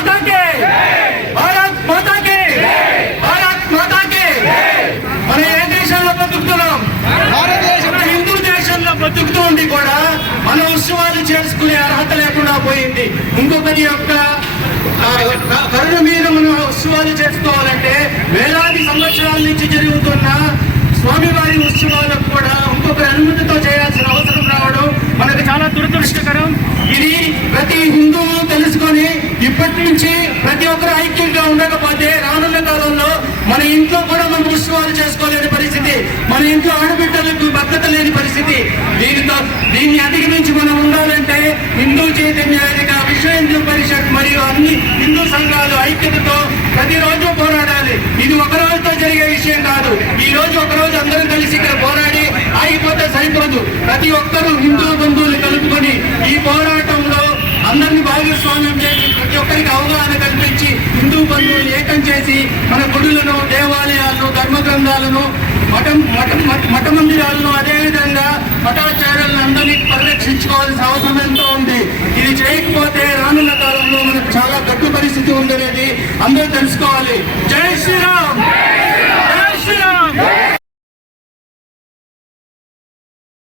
మాతాకి. భారత్ మాతాకి. భారత్ మాతాకి. మనం ఏ దేశంలో బతుకుతున్నాం భారతదేశం హిందూ దేశంలో బతుకుతూ ఉండి కూడా మన ఉత్సవాలు చేసుకునే అర్హత లేకుండా పోయింది. ఇంకొకరి యొక్క ఆ, కరుణ మీద మనం ఉత్సవాలు చేసుకోవాలంటే వేలాది సంవత్సరాల నుంచి జరుగుతున్న స్వామివారి ఉత్సవాలకు కూడా ఇంకొకరి అనుమతితో చేయాల్సిన అవసరం రావడం మనకు చాలా దురదృష్టకరం. ఇది ప్రతి హిందూ ఇప్పటి నుంచి ప్రతి ఒక్కరు ఐక్యంగా ఉండకపోతే రానున్న కాలంలో మన ఇంట్లో కూడా మనం ఉత్సవాలు చేసుకోలేని పరిస్థితి మన ఇంట్లో ఆడబిడ్డలకు భద్రత లేని పరిస్థితి. దీనితో దీన్ని అధిగమించి మనం ఉండాలంటే హిందూ చైతన్య విశ్వ హిందూ పరిషత్ మరియు అన్ని హిందూ సంఘాలు ఐక్యతతో ప్రతిరోజు పోరాడాలి. ఇది ఒక రోజుతో జరిగే విషయం కాదు. ఈ రోజు ఒక రోజు అందరం కలిసి ఇక్కడ పోరాడి ఆగిపోతే సరిపోదు. ప్రతి ఒక్కరూ హిందూ బంధువులు కలుపుకొని ఈ పోరాటంలో అందరినీ భాగస్వామ్యం చేసి అవగాహన కల్పించి హిందూ బంధువులు ఏకం చేసి మన గుడులను దేవాలయాలను ధర్మ గ్రంథాలను మఠం మఠం మఠ- మఠ మందిరాలను అదేవిధంగా మఠాచార్యులను అందరినీ పరిరక్షించుకోవాల్సిన అవసరం ఎంతో ఉంది. ఇది చేయకపోతే రానున్న కాలంలో మనకు చాలా గట్టి పరిస్థితి ఉందనేది అందరూ తెలుసుకోవాలి. జై శ్రీరామ్!